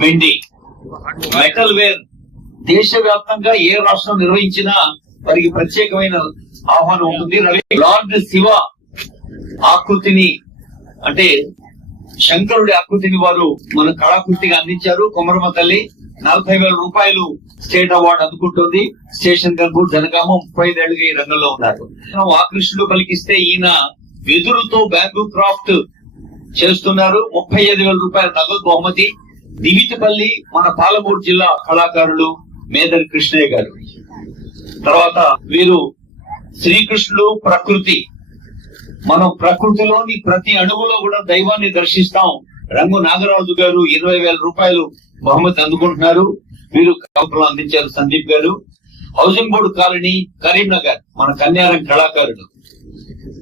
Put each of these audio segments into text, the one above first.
వెండి metal wear దేశవ్యాప్తంగా ఏ రాష్ట్రం నిర్వహించినా వారికి ప్రత్యేకమైన ఆహ్వానం ఉంటుంది. రవి లార్డ్ శివ ఆకృతిని అంటే శంకరుడి ఆకృతిని వారు మన కళాకృతిగా అందించారు. కొమరమ్మ తల్లి నలభై వేల రూపాయలు స్టేట్ అవార్డు అందుకుంటుంది. స్టేషన్ కనుగోడు జనగామ ముప్పై ఐదేళ్ళుగా ఈ రంగంలో ఉన్నారు. ఆకృష్ణుడు పలికిస్తే ఈయన వెదురుతో బ్యాంకు క్రాఫ్ట్ చేస్తున్నారు. ముప్పై ఐదు వేల రూపాయల నగదు బహుమతి. దివిటిపల్లి మన పాలమూరు జిల్లా కళాకారులు మేదర్ కృష్ణయ్య గారు. తర్వాత వీరు శ్రీకృష్ణుడు ప్రకృతి. మనం ప్రకృతిలోని ప్రతి అణువులో కూడా దైవాన్ని దర్శిస్తాం. రంగు నాగరాజు గారు ఇరవై వేల రూపాయలు బహుమతి అందుకుంటున్నారు. వీరు కౌంటర్లు అందించారు సందీప్ గారు. హౌసింగ్ బోర్డు కాలనీ కరీంనగర్ మన కన్యారం కళాకారుడు.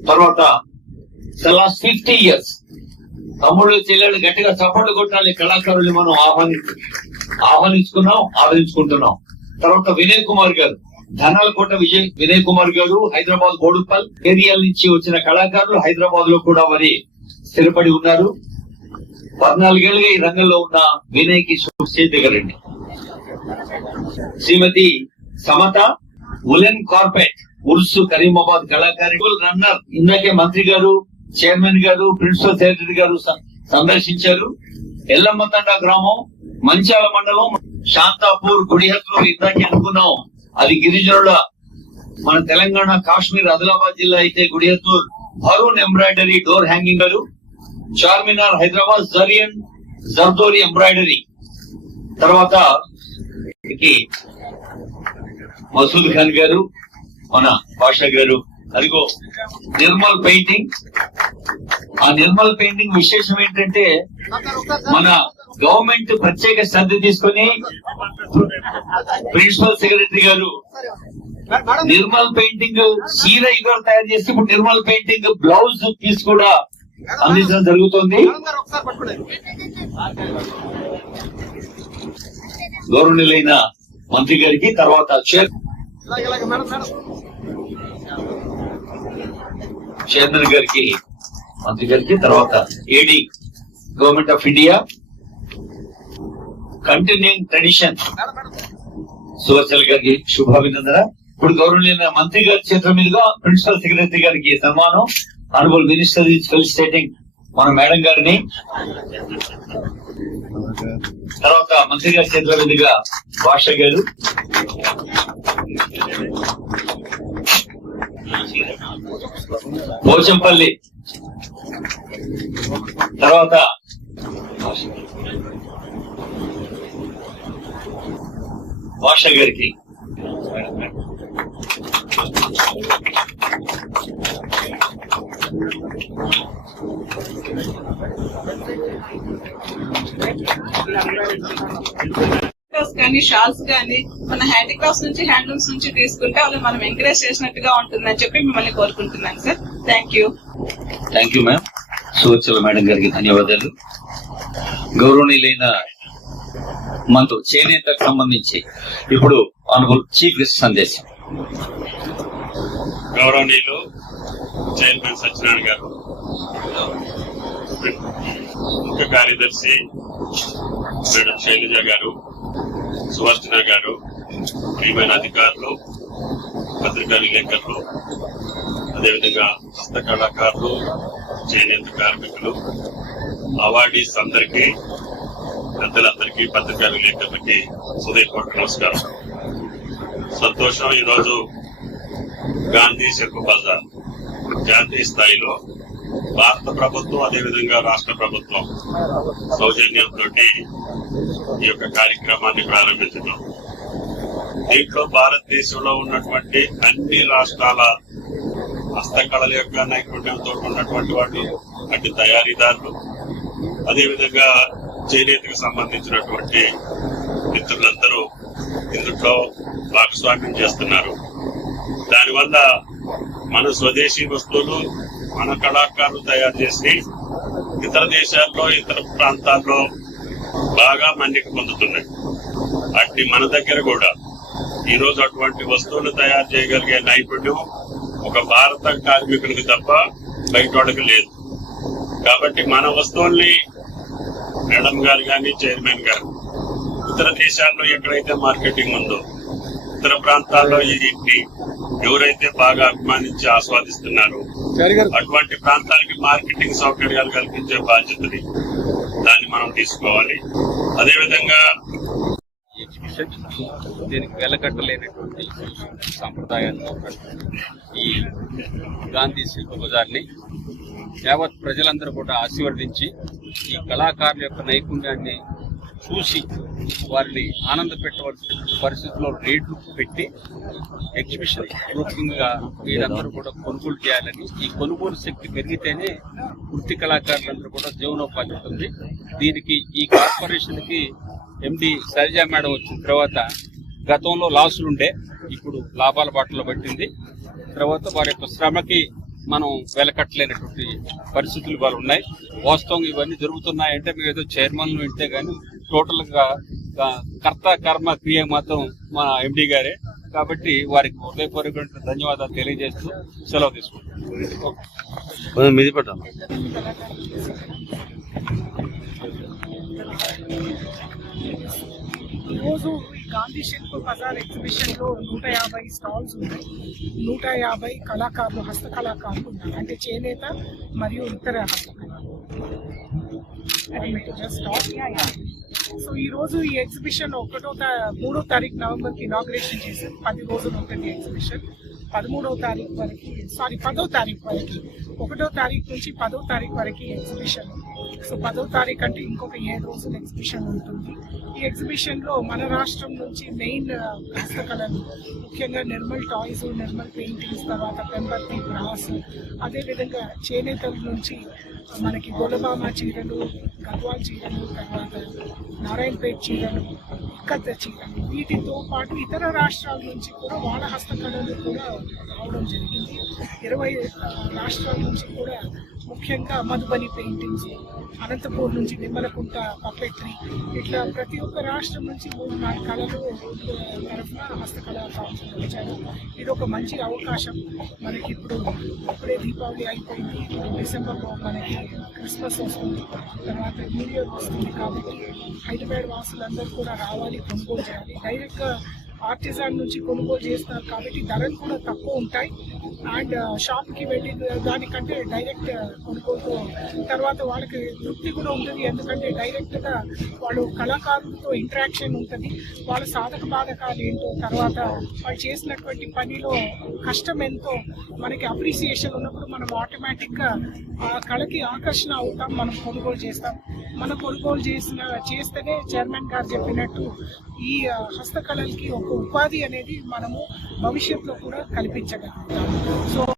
తర్వాత లాస్ట్ ఫిఫ్టీ ఇయర్స్. తమ్ముళ్ళు చెల్లెళ్ళు గట్టిగా చప్పట్లు కొట్టాలి. కళాకారులు మనం ఆహ్వాని ఆహ్వానించుకున్నాం ఆదరించుకుంటున్నాం. తర్వాత వినయ్ కుమార్ గారు. ధనాలకోట విజయ్ వినయ్ కుమార్ గారు హైదరాబాద్ బోడుపల్ ఏరియాల నుంచి వచ్చిన కళాకారులు హైదరాబాద్లో కూడా మరి స్థిరపడి ఉన్నారు. పద్నాలుగేళ్ళుగా ఈ రంగంలో ఉన్న వినయ్కి stage Shrimati Samata woollen carpet Ursu Karimabad కళాకారులు రన్నర్ ఇందాకే మంత్రి గారు చైర్మన్ గారు ప్రిన్సిపల్ సెక్రటరీ గారు సందర్శించారు. ఎల్లమ్మతండ గ్రామం మంచాల మండలం శాంతాపూర్ గుడిహత్తులో ఇందాకే అనుకున్నాం అది గిరిజనుల మన తెలంగాణ కాశ్మీర్ ఆదిలాబాద్ జిల్లా అయితే Gudihatnoor Haroon embroidery door hanging గారు చార్మినార్ హైదరాబాద్ జరియన్ జర్దోరి ఎంబ్రాయిడరీ. తర్వాత మసూద్ ఖాన్ గారు మన భాషా గారు అదిగో నిర్మల్ పెయింటింగ్. ఆ నిర్మల్ పెయింటింగ్ విశేషం ఏంటంటే మన గవర్నమెంట్ ప్రత్యేక శ్రద్ధ తీసుకొని ప్రిన్సిపల్ సెక్రటరీ గారు నిర్మల్ పెయింటింగ్ చీర ఇగోరు తయారు చేసి ఇప్పుడు నిర్మల్ పెయింటింగ్ బ్లౌజ్ పీస్ కూడా అందించడం జరుగుతుంది. గౌరవనీయులైన మంత్రి గారికి తర్వాత చైర్మన్ గారికి మంత్రి గారికి తర్వాత AD government of India continuing tradition Suvarchal గారికి శుభాభినందన ఇప్పుడు గౌరవనీయ మంత్రి గారి చేతుల మీదుగా ప్రిన్సిపల్ సెక్రటరీ గారికి సన్మానం. ఆనరబుల్ మినిస్టర్ ఈజ్ ఫెలిసిటేటింగ్ మన మేడం గారిని. తర్వాత మంత్రి గారి చేతుల మీదుగా భాష గారు. పోచంపల్లి తర్వాత భాష గారికి కానీ షాల్స్ కానీ మన హ్యాండిక్రాఫ్ట్స్ నుంచి హ్యాండ్లూమ్స్ నుంచి తీసుకుంటే వాళ్ళు మనం ఎంకరేజ్ చేసినట్టుగా ఉంటుందని చెప్పి మిమ్మల్ని కోరుకుంటున్నాను sir thank you thank you ma'am Suvachala madam గారికి ధన్యవాదాలు. గౌరవనీయులైన మనతో చేనేతకు సంబంధించి ఇప్పుడు అనుభవం చీఫ్ గెస్ట్ సందేశం. గౌరవనీయులు చైర్మన్ సత్యనారాయణ గారు ముఖ్య కార్యదర్శి మేడం శైలజ గారు సువర్చన గారు ప్రియమైన అధికారులు పత్రికా విలేకరులు అదేవిధంగా హస్త కళాకారులు చేనేత కార్మికులు అవార్డీస్ అందరికీ పెద్దలందరికీ పత్రికా విలేకరులకి హృదయపూర్వక నమస్కారం. సంతోషం ఈరోజు గాంధీ శిల్ప బజార్. జాతీయ స్థాయిలో భారత ప్రభుత్వం అదేవిధంగా రాష్ట్ర ప్రభుత్వం సౌజన్యంతో ఈ యొక్క కార్యక్రమాన్ని ప్రారంభించడం. దీంట్లో భారతదేశంలో ఉన్నటువంటి అన్ని రాష్ట్రాల హస్తకళల యొక్క నైపుణ్యంతో ఉన్నటువంటి వాటి అటు తయారీదారులు అదేవిధంగా చేనేతకు సంబంధించినటువంటి మిత్రులందరూ ఇందులో భాగస్వామ్యం చేస్తున్నారు. దానివల్ల మన స్వదేశీ వస్తువులు మన కళాకారులు తయారు చేసి ఇతర దేశాల్లో ఇతర ప్రాంతాల్లో బాగా మన్నిక పొందుతున్నాయి. అట్టి మన దగ్గర కూడా ఈరోజు అటువంటి వస్తువులు తయారు చేయగలిగే నైపుణ్యం ఒక భారత కార్మికునికి తప్ప బయట వాళ్ళకి లేదు. కాబట్టి మన వస్తువుల్ని మేడం గారు కానీ చైర్మన్ గారు ఇతర దేశాల్లో ఎక్కడైతే మార్కెటింగ్ ఉందో ఇతర ప్రాంతాల్లో ఇంటి ఎవరైతే బాగా అభిమానించి ఆస్వాదిస్తున్నారో అటువంటి ప్రాంతాలకి మార్కెటింగ్ సౌకర్యాలు కల్పించే బాధ్యతని దాన్ని మనం తీసుకోవాలి. అదేవిధంగా ఎగ్జిబిషన్ దీనికి వెలకట్టలేనటువంటి సాంప్రదాయాల్లో ఈ గాంధీ శిల్ప బజార్ని యావత్ ప్రజలందరూ కూడా ఆశీర్వదించి ఈ కళాకారుల యొక్క నైపుణ్యాన్ని చూసి వారిని ఆనంద పెట్టవలసిన పరిస్థితుల్లో రేట్లు పెట్టి ఎగ్జిబిషన్ రూపంగా వీరందరూ కూడా కొనుగోలు చేయాలని ఈ కొనుగోలు శక్తి పెరిగితేనే వృత్తి కళాకారులందరూ కూడా జీవనోపాధి ఉంటుంది. దీనికి ఈ కార్పొరేషన్కి ఎండి సరిజా మేడం వచ్చిన తర్వాత గతంలో లాసులు ఉండే ఇప్పుడు లాభాల బాటలో పట్టింది. తర్వాత వారి యొక్క శ్రమకి మనం వెలకట్టలేనటువంటి పరిస్థితులు వాళ్ళు ఉన్నాయి. వాస్తవం ఇవన్నీ జరుగుతున్నాయంటే మేము ఏదో చైర్మన్ వింటే గానీ టోటల్గా కర్త కర్మ క్రియ మాత్రం మన ఎండి గారే. కాబట్టి వారికి హృదయపూర్వక ధన్యవాదాలు తెలియజేస్తూ సెలవు తీసుకుంటాం మీది పడ్డాను ఈరోజు ఈ గాంధీ శిల్ప బజార్ ఎగ్జిబిషన్లో నూట యాభై స్టాల్స్ ఉన్నాయి. నూట యాభై కళాకారులు హస్తకళాకారులు ఉన్నారు. అంటే చేనేత మరియు ఇతర హస్తకళలు సో ఈ రోజు ఈ ఎగ్జిబిషన్ ఒకటో మూడో తారీఖు నవంబర్కి ఇనాగ్రేషన్ చేశారు పది రోజులు ఉంటుంది ఎగ్జిబిషన్. పదమూడవ తారీఖు వరకు సారీ పదో తారీఖు వరకు ఒకటో తారీఖు నుంచి పదో తారీఖు వరకు ఎగ్జిబిషన్ సో పదో తారీఖు అంటే ఇంకొక ఏడు రోజుల ఎగ్జిబిషన్ ఉంటుంది. ఈ ఎగ్జిబిషన్లో మన రాష్ట్రం నుంచి మెయిన్ హస్తకళలు ముఖ్యంగా నిర్మల్ టాయ్స్ నిర్మల్ పెయింటింగ్స్ తర్వాత పెంపర్తి బ్రాస్ అదేవిధంగా చేనేతల నుంచి మనకి గొలబామ చీరలు గద్వాల్ చీరలు తర్వాత నారాయణపేట చీరలు ఇక్కత్త చీరలు వీటితో పాటు ఇతర రాష్ట్రాల నుంచి కూడా వాళ్ళ హస్తకళలు కూడా రావడం జరిగింది. ఇరవై రాష్ట్రాల నుంచి కూడా ముఖ్యంగా మధుబని పెయింటింగ్స్ అనంతపూర్ నుంచి నిమ్మలకుంట పప్పెట్రీ ఇట్లా ప్రతి ఒక్క రాష్ట్రం నుంచి మూడు నాలుగు కళలు తరఫున తరఫున హస్తకళాకారులు వచ్చారు. ఇది ఒక మంచి అవకాశం. మనకి ఇప్పుడు ఇప్పుడే దీపావళి అయిపోయింది. డిసెంబర్లో మనకి క్రిస్మస్ వస్తుంది. తర్వాత న్యూ ఇయర్ వస్తుంది కాబట్టి హైదరాబాద్ వాసులందరూ కూడా రావాలి కొనుగోలు చేయాలి. డైరెక్ట్గా ఆర్టిజాన్ నుంచి కొనుగోలు చేస్తున్నారు కాబట్టి ధరలు కూడా తక్కువ ఉంటాయి. అండ్ షాప్కి వెళ్ళి దానికంటే డైరెక్ట్ కొనుగోలు తర్వాత వాళ్ళకి తృప్తి కూడా ఉంటుంది. ఎందుకంటే డైరెక్ట్గా వాళ్ళు కళాకారులతో ఇంటరాక్షన్ ఉంటుంది. వాళ్ళ సాధక బాధకాలు ఏంటో తర్వాత వాళ్ళు చేసినటువంటి పనిలో కష్టం ఎంతో మనకి అప్రిసియేషన్ ఉన్నప్పుడు మనం ఆటోమేటిక్గా ఆ కళకి ఆకర్షణ అవుతాం మనం కొనుగోలు చేస్తాం. మనం కొనుగోలు చేసిన చేస్తేనే చైర్మన్ గారు చెప్పినట్టు ఈ హస్తకళలకి ఒక ఉపాధి అనేది మనము భవిష్యత్తులో కూడా కల్పించగలుగుతాం సో